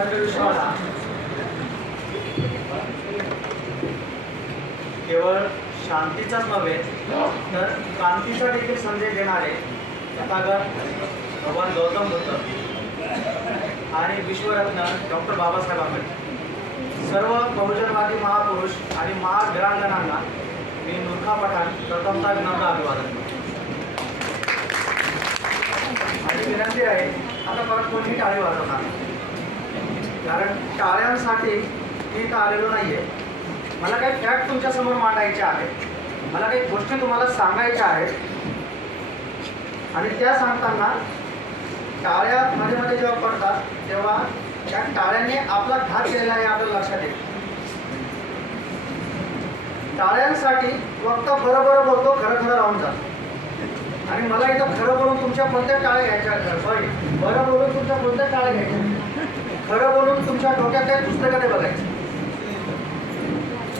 अखंड विश्वाला केवळ शांतीचाच नव्हे तर क्रांतीचा देखील संदेश देणारे तथागत भगवान गौतम बुद्ध आणि विश्वरत्न डॉक्टर बाबासाहेब आंबेडकर सर्व बहुजनवादी महापुरुष आणि महावीरांगणांना मी मूर्खा पठाण प्रथमतः विनम्र अभिवादन करतो. आणि विनंती आहे, आता परत कोणी टाळी वाजवणार, कारण टाळ्यांसाठी मी इथं आलेलो नाही आहे. मला काही फॅक्ट तुमच्यासमोर मांडायचे आहेत, मला काही गोष्टी तुम्हाला सांगायच्या आहेत. आणि त्या सांगताना टाळ्या मध्ये मध्ये जेव्हा पडतात तेव्हा त्या टाळ्याने आपला घात केलेला आहे आपल्याला लक्षात येईल. टाळ्यांसाठी फक्त बरं बरं बोलतो, खरं खरं राहून जातो. आणि मला इथं खरं बोलून तुमच्या कोणत्या टाळ्या घ्यायच्या, सॉरी बरं बोलून तुमच्या कोणत्या टाळ्या घ्यायच्या, खरं बोलून तुमच्या डोक्यात काही पुस्तकात बघायचं.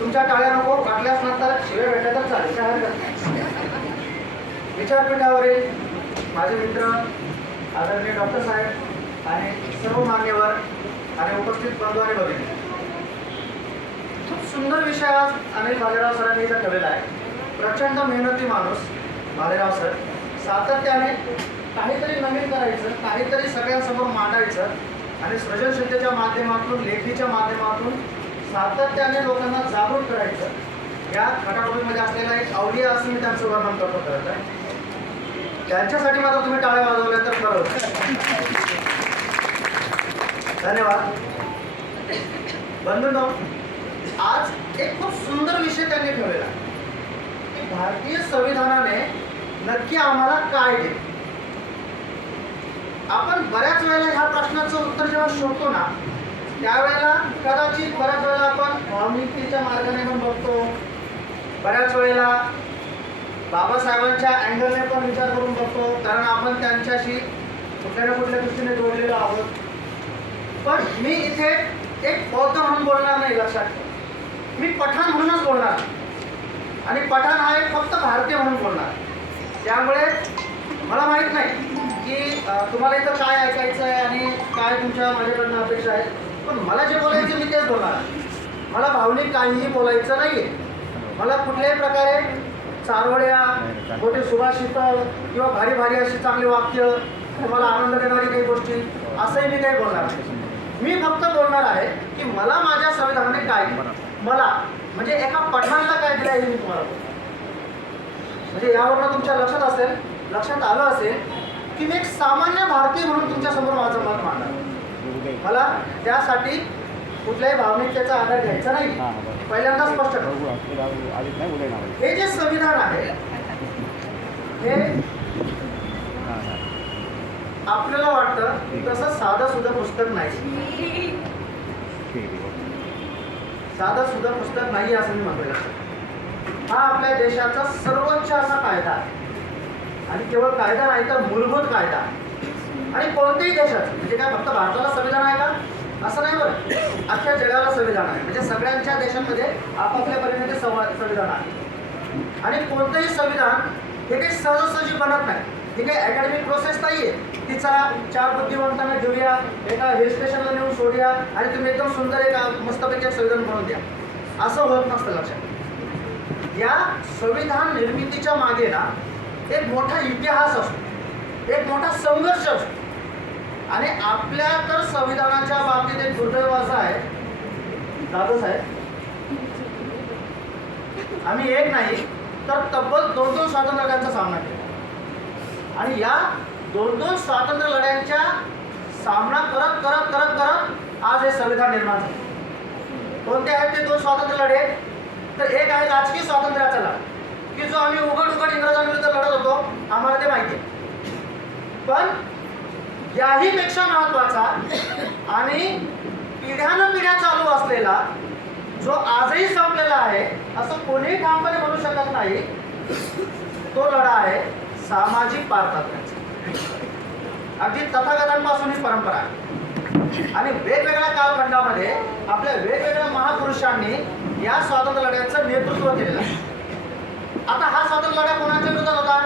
तुमच्या टाळ्या नको वाटल्यास नंतर शिवाय भेटल्या तर चालेल, काय हरकत नाही. विचारपीठावरील माझे मित्र आदरणीय डॉक्टर साहेब आणि सर्व मान्यवर आणि उपस्थित बंधू आणि भगिनी, खूप सुंदर विषय आज अनिल भालेराव सरांनी इथं ठेवलेला आहे. प्रचंड मेहनती माणूस भालेराव सर, सातत्याने काहीतरी नवीन करायचं, काहीतरी सगळ्यांसमोर मांडायचं आणि सृजनशीलतेच्या माध्यमातून, लेखीच्या माध्यमातून सातत्याने लोकांना जागरूक करायचं. या खटाटोपीमध्ये असलेला एक अवलिया असं मी त्यांचं वर्णन करतो. खरं तर त्यांच्यासाठी मात्र तुम्ही टाळ्या वाजवल्या तर खरं. धन्यवाद. बंधूंनो, आज एक खूप सुंदर विषय त्यांनी ठेवलेला की भारतीय संविधानाने नक्की आम्हाला काय दिले. आपण बऱ्याच वेळेला ह्या प्रश्नाचं उत्तर जेव्हा शोधतो ना, त्यावेळेला कदाचित बऱ्याच वेळेला आपण भावनिकतेच्या मार्गाने पण बघतो, बऱ्याच वेळेला बाबासाहेबांच्या अँगलने पण विचार करून बघतो, कारण आपण त्यांच्याशी कुठल्या ना कुठल्या दृष्टीने जोडलेलो आहोत. पण मी इथे एक बौद्ध म्हणून बोलणार नाही, लक्षात ठेवा. मी पठाण म्हणूनच बोलणार आणि पठाण हा एक फक्त भारतीय म्हणून बोलणार. त्यामुळे मला माहीत नाही की तुम्हाला इथं काय ऐकायचं आहे आणि काय तुमच्या माझ्याकडनं अपेक्षा आहे, पण मला जे बोलायचं मी तेच बोलणार. मला भावनिक काहीही बोलायचं नाही आहे. मला कुठल्याही प्रकारे चारोळ्या, मोठे सुभाषित किंवा भारी भारी अशी चांगली वाक्य, तुम्हाला आनंद देणारी काही गोष्टी असंही मी काही बोलणार नाही. मी फक्त बोलणार आहे की मला माझ्या संविधानाने काय दिलं, मला म्हणजे एका पठाणाला काय दिलं हे मी तुम्हाला बोलतो. म्हणजे यावरनं तुमच्या लक्षात आलं असेल की मी एक सामान्य भारतीय म्हणून तुमच्यासमोर माझं मत मांडणार. मला त्यासाठी कुठल्याही भावनिकतेचा आधार घ्यायचा नाही. पहिल्यांदा स्पष्ट करतो, हे जे संविधान आहे हे आपल्याला वाटतं तसं साधं सुद्धा पुस्तक नाही. साधं सुद्धा पुस्तक नाही असं मी म्हणतो. हा आपल्या देशाचा सर्वोच्च असा कायदा आहे आणि केवळ कायदा नाही तर मूलभूत कायदा आहे. आणि कोणत्याही देशाचं, म्हणजे काय फक्त भारताला संविधान आहे का असं नाही, बरं अख्ख्या जगाला संविधान आहे. म्हणजे सगळ्यांच्या देशांमध्ये आपापल्या परीने संविधान आहे. आणि कोणतंही संविधान हे काही सहजासहजी बनत नाही. ही काही अकॅडमिक प्रोसेस नाही आहे. तिचा 4 बुद्धिवंतांना घेऊया, एका हिल स्टेशनला नेऊन सोडूया आणि तुम्ही एकदम सुंदर एक मस्तपैकी एक संविधान बनवून द्या, असं होत नसतं. लक्षात, या संविधान निर्मितीच्या मागे ना एक मोठा इतिहास असतो, एक मोठा संघर्ष असतो. आणि आपल्या तर संविधानाच्या बाबतीत एक दुर्दैव असं आहे दादासाहेब, आम्ही एक नाही तर तब्बल 2 स्वातंत्र्य लढ्यांचा सामना केला. आणि या 2 स्वातंत्र्य लढ्यांच्या सामना करत करत करत करत आज हे संविधान निर्माण झाले. कोणते आहेत ते 2 स्वातंत्र्य लढे? तर एक आहे राजकीय स्वातंत्र्याचा लढा, की जो आम्ही उघड उघड इंग्रजांविरुद्ध लढत होतो, आम्हाला ते माहिती आहे. पण याही पेक्षा महत्त्वाचा आणि पिढ्यानपिढ्या चालू असलेला, जो आजही संपलेला आहे असं कोणीही ठामपणे म्हणू शकत नाही, तो लढा आहे सामाजिक पारतंत्र्याचा. अगदी तथागतांपासून ही परंपरा आहे. आणि वेगवेगळ्या कालखंडामध्ये आपल्या वेगवेगळ्या महापुरुषांनी या स्वातंत्र्य लढ्याचं नेतृत्व केलेलं आहे. आता हा स्वातंत्र्य लढा कोणाच्या विरोधात होता?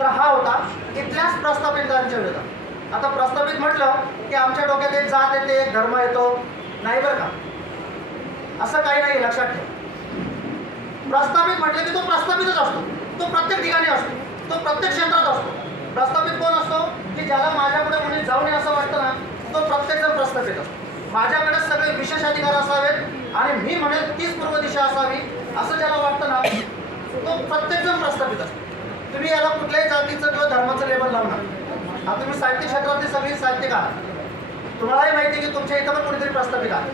तर हा होता इथल्याच प्रस्थापितांच्या विरोधात. आता प्रस्थापित म्हटलं की आमच्या डोक्यात एक जात येते, एक धर्म येतो, नाही बरं का, असं काही नाही, लक्षात ठेव. प्रस्थापित म्हटलं की तो प्रस्थापितच असतो, तो प्रत्येक ठिकाणी असतो, तो प्रत्येक क्षेत्रात असतो. प्रस्थापित कोण असतो की ज्याला माझ्याकडे कोणी जाऊ नये असं वाटतं ना, तो प्रत्येक जण प्रस्थापित असतो. माझ्याकडे सगळे विशेष अधिकार असावेत आणि मी म्हणेल तीच पूर्व दिशा असावी असं ज्याला वाटतं ना, तो प्रत्येक जण प्रस्थापित असतो. तुम्ही याला कुठल्याही जातीचं किंवा धर्माचं लेबल लावू नका. आता तुम्ही साहित्य क्षेत्रातली सगळी साहित्यिक आहात, तुम्हालाही माहिती आहे की तुमच्या इथं पण कोणीतरी प्रस्थापित आहे,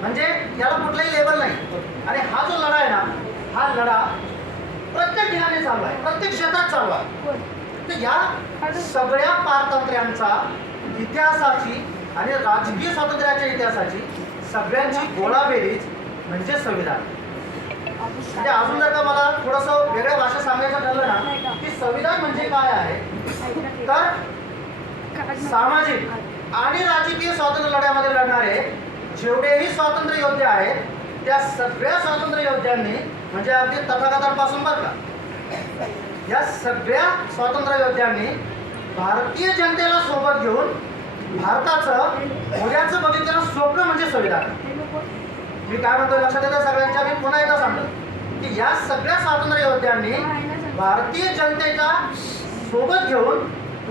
म्हणजे याला कुठलाही लेबल नाही. आणि हा जो लढा आहे ना, हा लढा प्रत्येक ठिकाणी चालू आहे, प्रत्येक क्षेत्रात चालू आहे. तर या सगळ्या पारतंत्र्यांचा इतिहासाची आणि राजकीय स्वातंत्र्याच्या इतिहासाची सगळ्यांची गोळाबेरीज म्हणजे संविधान. म्हणजे अजून जर का मला थोडंसं वेगळ्या भाषा सांगायचं ठरलं ना की संविधान म्हणजे काय आहे, तर सामाजिक आणि राजकीय स्वातंत्र्य लढ्यामध्ये लढणारे जेवढेही स्वातंत्र्य योद्धे आहेत त्या सगळ्या स्वातंत्र्य योद्ध्यांनी, म्हणजे अगदी तथागतांपासून बरं का, या सगळ्या स्वातंत्र्य योद्ध्यांनी भारतीय जनतेला सोबत घेऊन भारताचं उद्याचं बघितलेलं स्वप्न म्हणजे संविधान. मी काय म्हणतोय लक्षात येतं सगळ्यांच्या? मी पुन्हा एकदा सांगतो की या सगळ्या स्वातंत्र्य योद्ध्यांनी भारतीय जनतेचा सोबत घेऊन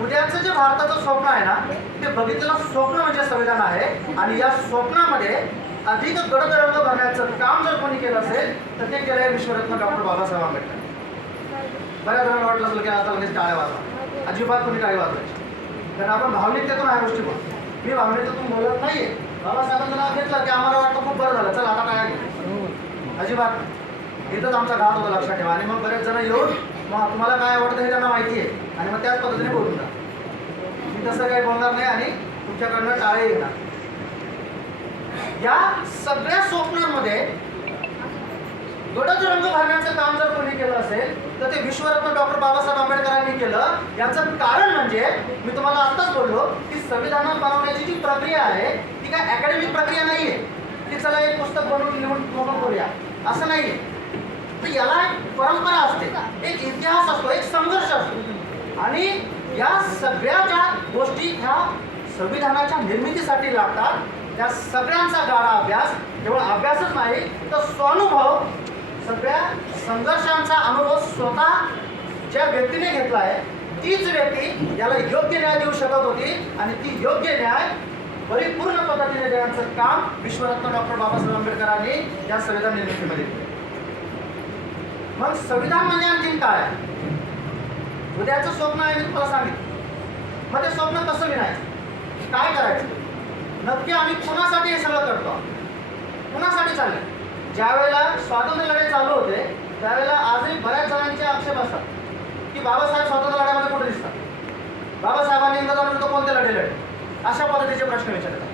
उद्याचं जे भारताचं स्वप्न आहे ना, ते बघितलेलं स्वप्न म्हणजे संविधान आहे. आणि या स्वप्नामध्ये अधिक गडद रंग भरण्याचं काम जर कोणी केलं असेल तर ते केलं आहे विश्वरत्न डॉक्टर बाबासाहेब आंबेडकर. बऱ्याच जणांना वाटलं असेल की आता लगेच टाळ्या वाजवा, अजिबात कोणी टाळी वाजवायची, कारण आपण भावनिकतेतून ह्या गोष्टी बोलतो. मी भावनिकतेतून बोलत नाहीये. बाबासाहेबांचं नाव घेतलं की आम्हाला वाटतं खूप बरं झालं, चल आता काय अजिबात इथंच आमचा घात होता, लक्षात ठेवा. आणि मग बरेच जण येऊन मग तुम्हाला काय आवडतं हे त्यांना माहिती आहे आणि मग त्याच पद्धतीने बोलून जा. मी तसं काही बोलणार नाही आणि तुमच्याकडनं टाळे येणार. या सगळ्या स्वप्नांमध्ये गडद रंग भरण्याचं काम जर कोणी केलं असेल तर ते विश्वरत्न डॉक्टर बाबासाहेब आंबेडकरांनी केलं. याचं कारण म्हणजे मी तुम्हाला आत्ताच बोललो की संविधान बनवण्याची जी प्रक्रिया आहे ती काय अकॅडमिक प्रक्रिया नाहीये की चला एक पुस्तक बनवून लिहून मोकळं करूया, असं नाहीये. तर याला एक परंपरा असते, एक इतिहास असतो, एक संघर्ष असतो. आणि या सगळ्या ज्या गोष्टी ह्या संविधानाच्या निर्मितीसाठी लागतात त्या सगळ्यांचा गाढा अभ्यास, केवळ अभ्यासच नाही तर स्वानुभव, सगळ्या संघर्षांचा अनुभव स्वतः ज्या व्यक्तीने घेतला आहे तीच व्यक्ती याला योग्य न्याय देऊ शकत होती. आणि ती योग्य न्याय परिपूर्ण पद्धतीने देण्याचं काम विश्वरत्न डॉक्टर बाबासाहेब आंबेडकरांनी या संविधान निर्मितीमध्ये केलं. मग संविधान म्हणजे आणखीन काय? उद्याचं स्वप्न आहे, मी तुम्हाला सांगितलं. मग ते स्वप्न कसं लिहायचं, काय करायचं, नक्की आम्ही कुणासाठी हे सगळं करतो, कुणासाठी चाललंय? ज्या वेळेला स्वातंत्र्य लढे चालू होते त्यावेळेला आजही बऱ्याच जणांचे आक्षेप असतात की बाबासाहेब स्वातंत्र्य लढ्यामध्ये कुठे दिसतात, बाबासाहेबांनी इंग्रजांविरुद्ध कोणते लढे लढले, अशा पद्धतीचे प्रश्न विचारतात.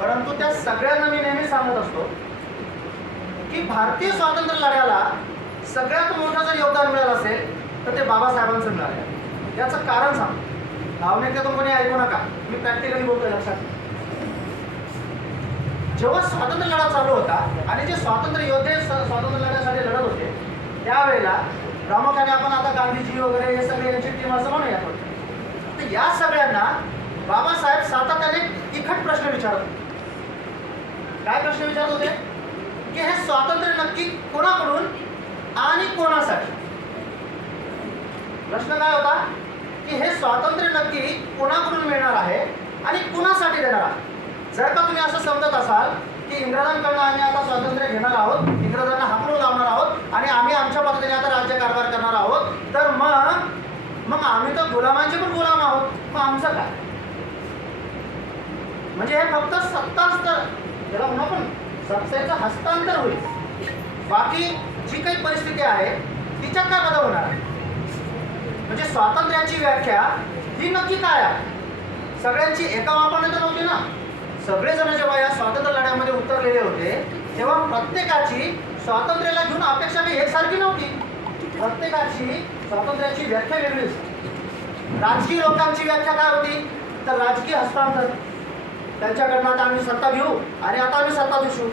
परंतु त्या सगळ्यांना मी नेहमी सांगत असतो की भारतीय स्वातंत्र्य लढ्याला सगळ्यात मोठं जर योगदान मिळालं असेल तर ते बाबासाहेबांचं मिळालं. याचं कारण सांग, भावनिकतेतून कोणी ऐकू नका, मी प्रॅक्टिकली बोलतोय, लक्षात. जेव्हा स्वातंत्र्य लढा चालू होता आणि जे स्वातंत्र्य योद्धे स्वातंत्र्य लढ्यासाठी लढत होते त्यावेळेला प्रामुख्याने आपण आता गांधीजी वगैरे हे सगळे यांची टीम असं म्हणूया. तर या सगळ्यांना बाबासाहेब सातत्याने तिखट प्रश्न विचारत होते. काय प्रश्न विचारत होते की हे स्वातंत्र्य नक्की कोणाकडून आणि कोणासाठी? प्रश्न काय होता की हे स्वातंत्र्य नक्की कोणाकडून मिळणार आहे आणि कुणासाठी देणार आहे? जर का तुम्ही असं समजत असाल की इंग्रजांकडनं आम्ही आता स्वातंत्र्य घेणार आहोत, इंग्रजांना हाकलून लावणार आहोत आणि आम्ही आमच्या पद्धतीने आता राज्यकारभार करणार आहोत, तर मग आम्ही तर गुलामांचे पण गुलाम आहोत, मग आमचं काय? म्हणजे हे फक्त सत्तांतर, त्याला म्हणून पण सत्तेचं हस्तांतर होईल, बाकी जी काही परिस्थिती आहे तिच्यात काय बदल होणार आहे? म्हणजे स्वातंत्र्याची व्याख्या ही नक्की काय आहे? सगळ्यांची एका मापाने तर नव्हती ना. सगळेजण जेव्हा या स्वातंत्र्य लढ्यामध्ये उतरलेले होते तेव्हा प्रत्येकाची स्वातंत्र्याला घेऊन अपेक्षा काही एकसारखी नव्हती. प्रत्येकाची स्वातंत्र्याची व्याख्या वेगळी असते. राजकीय लोकांची व्याख्या काय होती तर राजकीय हस्तांतर, त्यांच्याकडनं आता आम्ही सत्ता घेऊ आणि आता आम्ही सत्ता दिसू.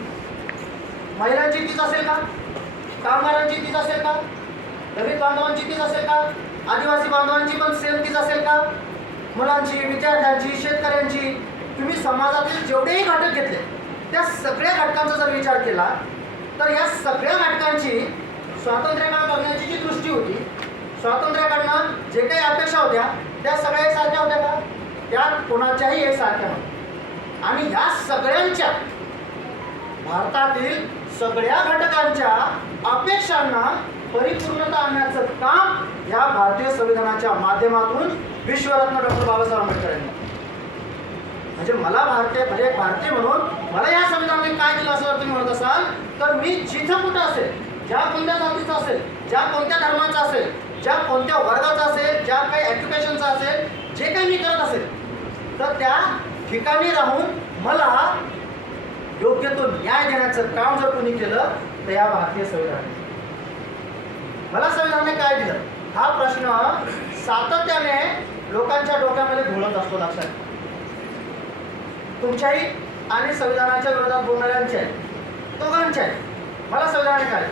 महिलांची तीच असेल का? कामगारांची तीच असेल का? दलित बांधवांची तीच असेल का? आदिवासी बांधवांची पण सेम तीच असेल का? मुलांची, विद्यार्थ्यांची, शेतकऱ्यांची, तुम्ही समाजातील जेवढेही घटक घेतले त्या सगळ्या घटकांचा जर विचार केला तर या सगळ्या घटकांची स्वातंत्र्याकडे बघण्याची जी दृष्टी होती, स्वातंत्र्याकडनं जे काही अपेक्षा होत्या त्या सगळ्या एकसारख्या होत्या का? त्या कोणाच्याही एकसारख्या नव्हत्या. आणि ह्या सगळ्यांच्या भारतातील सगळ्या घटकांच्या अपेक्षांना परिपूर्णता आणण्याचं काम या भारतीय संविधानाच्या माध्यमातून विश्वरत्न डॉक्टर बाबासाहेब आंबेडकर यांनी. म्हणजे मला एक भारतीय म्हणून मला या संविधानाने काय दिलं असं जर तुम्ही म्हणत असाल तर मी जिथं कुठं असेल, ज्या कोणत्या जातीचा असेल, ज्या कोणत्या धर्माचा असेल, ज्या कोणत्या वर्गाचा असेल, ज्या काही एज्युकेशनचा असेल, जे काही मी करत असेल तर त्या ठिकाणी राहून मला योग्य तो न्याय देण्याचं काम जर कोणी केलं तर या भारतीय संविधानाने. मला संविधानाने काय दिलं हा प्रश्न सातत्याने लोकांच्या डोक्यामध्ये घोळत असतो. लक्षात तुमच्याही आणि संविधानाच्या विरोधात बोलणाऱ्यांचे दोघांचे आहे. मला संविधानाने काय,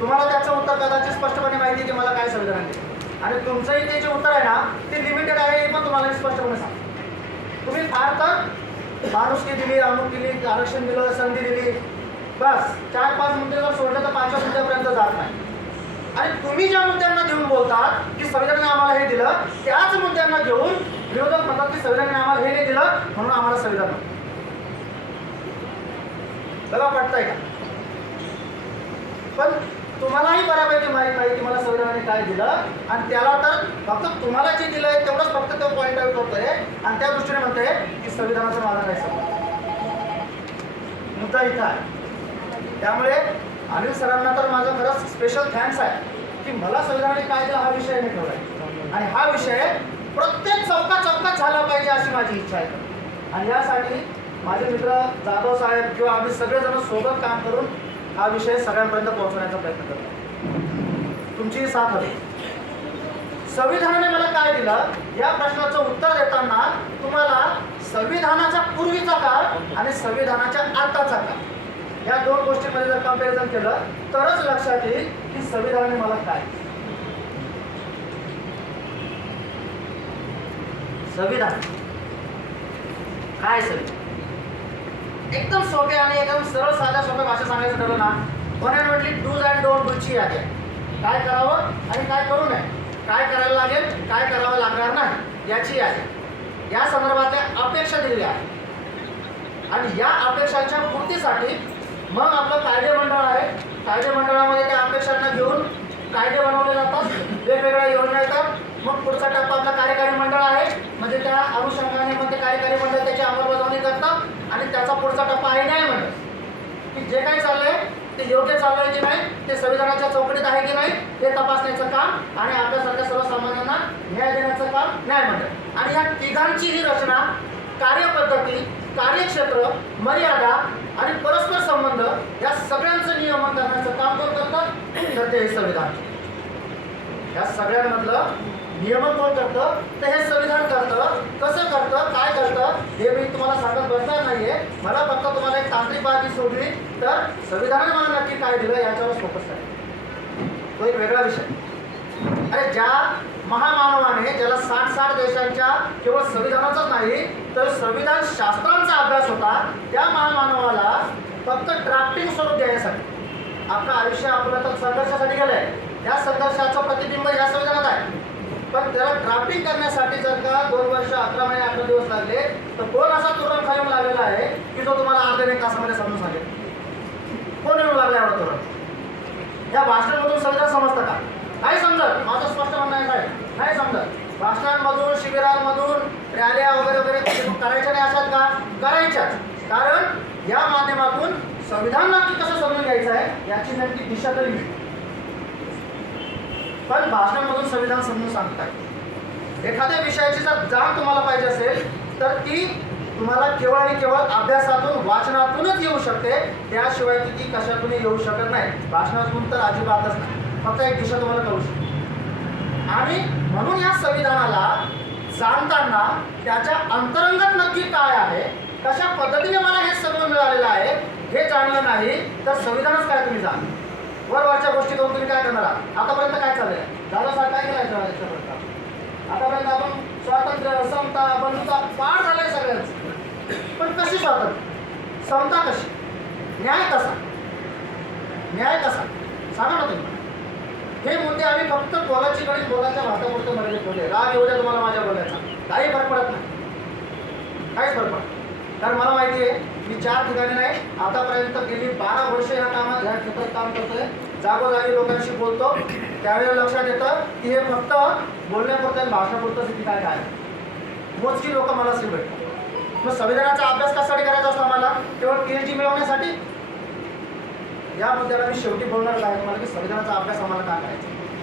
तुम्हाला त्याचं उत्तर कदाचित स्पष्टपणे माहिती आहे की मला काय संविधान दिलं, आणि तुमचंही ते जे उत्तर आहे ना ते लिमिटेड आहे हे पण तुम्हाला स्पष्टपणे सांग. तुम्ही फार तर माणुसकी दिली, अमुक दिली, आरक्षण दिलं, संधी दिली, बस 4-5 मुद्दे जर सोडले तर 5व्या मुद्द्यापर्यंत जात नाही. आणि तुम्ही ज्या मुद्द्यांना घेऊन बोलतात की संविधानाने आम्हाला हे दिलं, त्याच मुद्द्यांना घेऊन विरोधक म्हणतात की संविधानाने आम्हाला हे नाही दिलं म्हणून आम्हाला संविधान नको. बघा पटतंय का? पण तुम्हालाही बऱ्यापैकी माहीत नाही की मला संविधानाने काय दिलं, आणि त्याला तर फक्त तुम्हाला जे दिलंय तेवढंच फक्त तो पॉईंट आउट करतोय आणि त्या दृष्टीने म्हणतोय की संविधानाचं मला काय संबंध. मुद्दा इथं आहे. त्यामुळे अनिल सरांना तर माझं खरंच स्पेशल थँक्स आहे की मला संविधानाने काय दिलं हा विषय नाही ठेवलाय, आणि हा विषय प्रत्येक चौकात झाला पाहिजे अशी माझी इच्छा आहे. आणि यासाठी माझे मित्र जाधव साहेब किंवा आम्ही सगळेजण सोबत काम करून हा विषय सगळ्यांपर्यंत पोहोचवण्याचा प्रयत्न करतो. तुमची साथ हवी. संविधानाने मला काय दिलं या प्रश्नाचं उत्तर देताना तुम्हाला संविधानाचा पूर्वीचा काळ आणि संविधानाच्या आताचा काळ या दोन गोष्टींमध्ये जर कंपॅरिझन केलं तरच लक्षात येईल की संविधानाने मला काय. संविधान काय? संविधान एकदम सोपे आणि एकदम सरळ साध्या सोप्या भाषेत सांगायचं ठरलं ना, one and only dos and don't डूची यादी आहे. काय करावं आणि काय करू नये, काय करायला लागेल, काय करावं लागणार नाही याची यादी. या संदर्भातल्या अपेक्षा दिलेल्या आहेत आणि या अपेक्षांच्या पूर्तीसाठी मग आपलं कायदे मंडळ आहे. कायदे मंडळामध्ये त्या अपेक्षांना घेऊन कायदे बनवले जातात, वेगवेगळ्या योजना येतात. मग पुढचा टप्पा आपला कार्यकारी मंडळ आहे, म्हणजे त्या अनुषंगाने मग ते कार्यकारी मंडळ त्याची अंमलबजावणी करतात आणि त्याचा पुढचा टप्पा आहे न्याय मंडळ, की जे काही चाललंय ते योग्य चाललंय की नाही, ते संविधानाच्या चौकटीत आहे की नाही हे तपासण्याचं काम आणि आपल्यासारख्या सर्वसामान्यांना न्याय देण्याचं काम न्याय मंडळ. आणि या तिघांची ही रचना, कार्यपद्धती, कार्यक्षेत्र, मर्यादा आणि परस्पर संबंध या सगळ्यांचं नियमन करण्याचं काम कोण करतं तर ते संविधान. या सगळ्यांमधलं नियमन कोण करतं तर हे संविधान करतं. कसं करतं, काय करतं हे मी तुम्हाला सांगत बसणार नाहीये. मला फक्त तुम्हाला एक तांत्रिक बाबी सोडली तर संविधानाने मला नक्की काय दिलं याच्यावर फोकस आहे. तो एक वेगळा विषय. अरे ज्या महामानवाने ज्याला 60 देशांच्या केवळ संविधानाचाच नाही तर संविधान शास्त्रांचा अभ्यास होता, त्या महामानवाला फक्त ड्राफ्टिंग स्वरूप द्यायसाठी आपलं आयुष्य आपलं तर संघर्षासाठी गेलंय. या संघर्षाचं प्रतिबिंब या संविधानात आहे. पण त्याला ड्राफ्टिंग करण्यासाठी जर का 2 वर्ष 11 महिने 11 दिवस लागले तर कोण असा तुरण खालून लागलेला आहे की जो तुम्हाला अर्ध्या 1 तासामध्ये समजून सांगेल? कोण येऊन लागला एवढा तुरण? या भाषणांमधून संविधान समजतं का? नाही समजत. माझं स्पष्ट म्हणणं आहे काय, नाही समजत. भाषणांमधून, शिबिरांमधून, रॅल्या वगैरे वगैरे करायच्या नाही असतात का? करायच्याच. कारण या माध्यमातून संविधान नक्की कसं समजून घ्यायचं आहे याची नक्की दिशा तरी मिळते. पण भाषणांमधून संविधान समजून सांगतात. एखाद्या विषयाची जर जाण तुम्हाला पाहिजे असेल तर ती तुम्हाला केवळ आणि केवळ अभ्यासातून, वाचनातूनच येऊ शकते. त्याशिवाय ती कशातूनही येऊ शकत नाही. भाषणातून तर अजिबातच नाही. फक्त एक दिशा तुम्हाला कळू शकते. आणि म्हणून या संविधानाला जाणताना त्याच्या अंतरंगात नक्की काय आहे, कशा पद्धतीने मला हे सगळं मिळालेलं आहे हे जाणलं नाही तर संविधानच काय तुम्ही जाण. वरवरच्या गोष्टी करून तुम्ही काय करणार आहात? आतापर्यंत काय चाललंय? दादा साहेब काय केलं? आतापर्यंत आपण स्वातंत्र्य, समता, बंधुता पार झालंय सगळ्यांचं. पण कशी स्वातंत्र्य, समता कशी, न्याय कसा, न्याय कसा सांगा ना तुम्ही. हे मुद्दे आम्ही फक्त बोलाची गणित बोलाच्या भातापुरतं मर्यादित ठेवले. राग येऊ द्या तुम्हाला माझ्या बोलायचा, काही फरक पडत नाही, काहीच फरक पडत. कारण मला माहिती आहे मी 4 ठिकाणी नाही आतापर्यंत गेली 12 वर्ष या कामात ह्या क्षेत्रात काम करतोय. जागोजागी लोकांशी बोलतो, त्यावेळेला लक्षात येतं की हे फक्त बोलण्यापुरतं भाषणापुरतं किती काय आहे. मोजकी लोक मला असे भेटतात. मग संविधानाचा अभ्यास कशासाठी करायचा असतो आम्हाला, केवळ PhD मिळवण्यासाठी. या मुद्द्याला मी शेवटी बोलणार आहे तुम्हाला की संविधानाचा अभ्यास आम्हाला का करायचा.